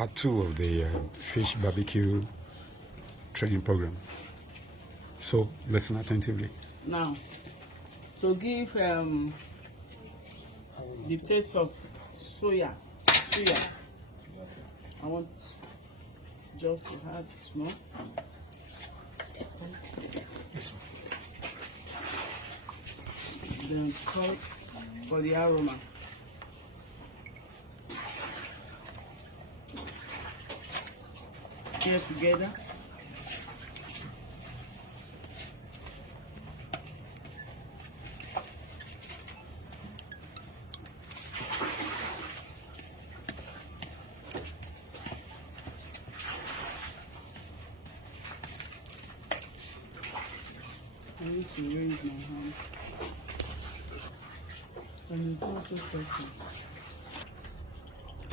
part 2 of the fish barbecue training program. So listen attentively. Now, so give the taste of soya. I want just to add small. Then cut for the aroma. Here together. I need to raise my hand. And it's not so spicy.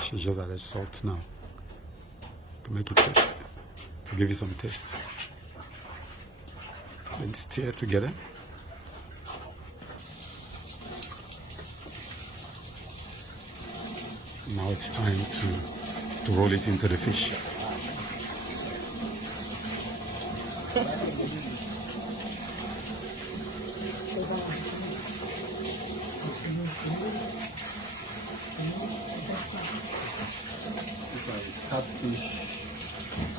She just added salt now to make it taste, to give you some taste. And stir together. Now it's time to roll it into the fish. Catfish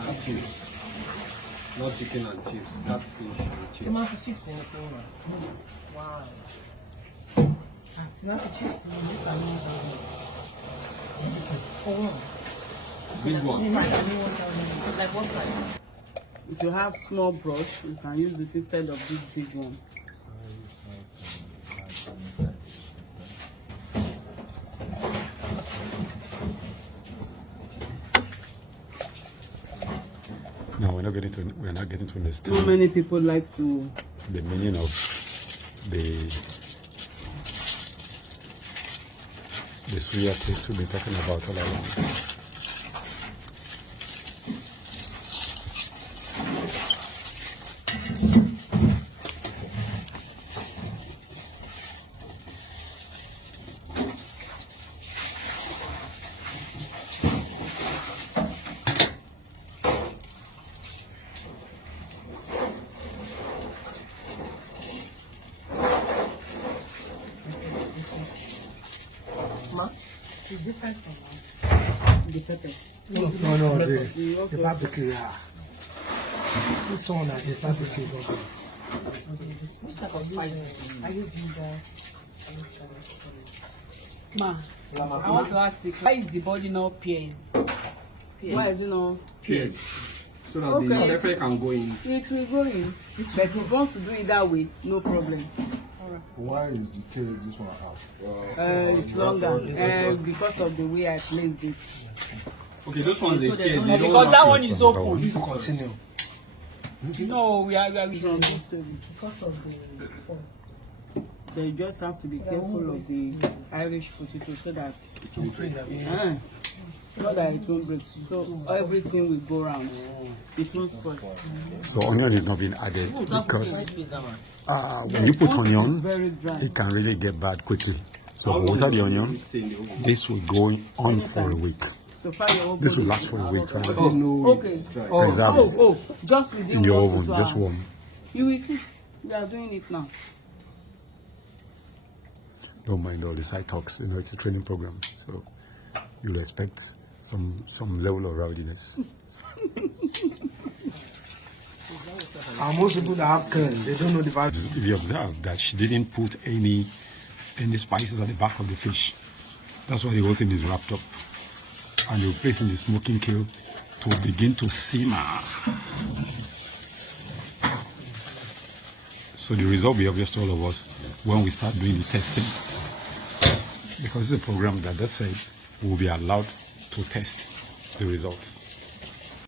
and chips. Not chicken and chips, catfish and chips. Tomato chips in the corner. Wow. Tomato chips in this Big one. Like what size? If you have small brush, you can use it instead of this big one. No, we're not getting to understand Not many people like to. the meaning of the suya taste we've been talking about all along. It's different from The pepper. No, the barbecue, yeah. This one, the barbecue. which type of spice? I use ginger. Ma, I want to ask you, why is the body not peeling? Why is it not peeling? Yes. So that the pepper can go in. It will go in. But if you want to do it that way, no problem. Why is the tail this one out? It's longer because of the way I placed it. Okay, those ones they care. No, because that one is open. This continue. No, we are from this table. Because of the phone. They just have to be careful of the Irish potato so that not that it won't break. So everything will go round. It won't spoil. So onion is not being added because when you put onion, Very dry. it can really get bad quickly. So without the onion, this will go on for a week. So far your This will oven last for a week. Right? okay. Preserve it Just within in your 1 to oven, 2 just hours. warm. You will see. We are doing it now. Don't mind all the side talks. It's a training program, so you'll expect some level of rowdiness. And most people that have curry, they don't know the value. If you observe that she didn't put any spices at the back of the fish, that's why the whole thing is wrapped up. And you place in the smoking kiln to begin to simmer. So the result will be obvious to all of us when we start doing the testing. Because it's a program that said we'll be allowed to test the results.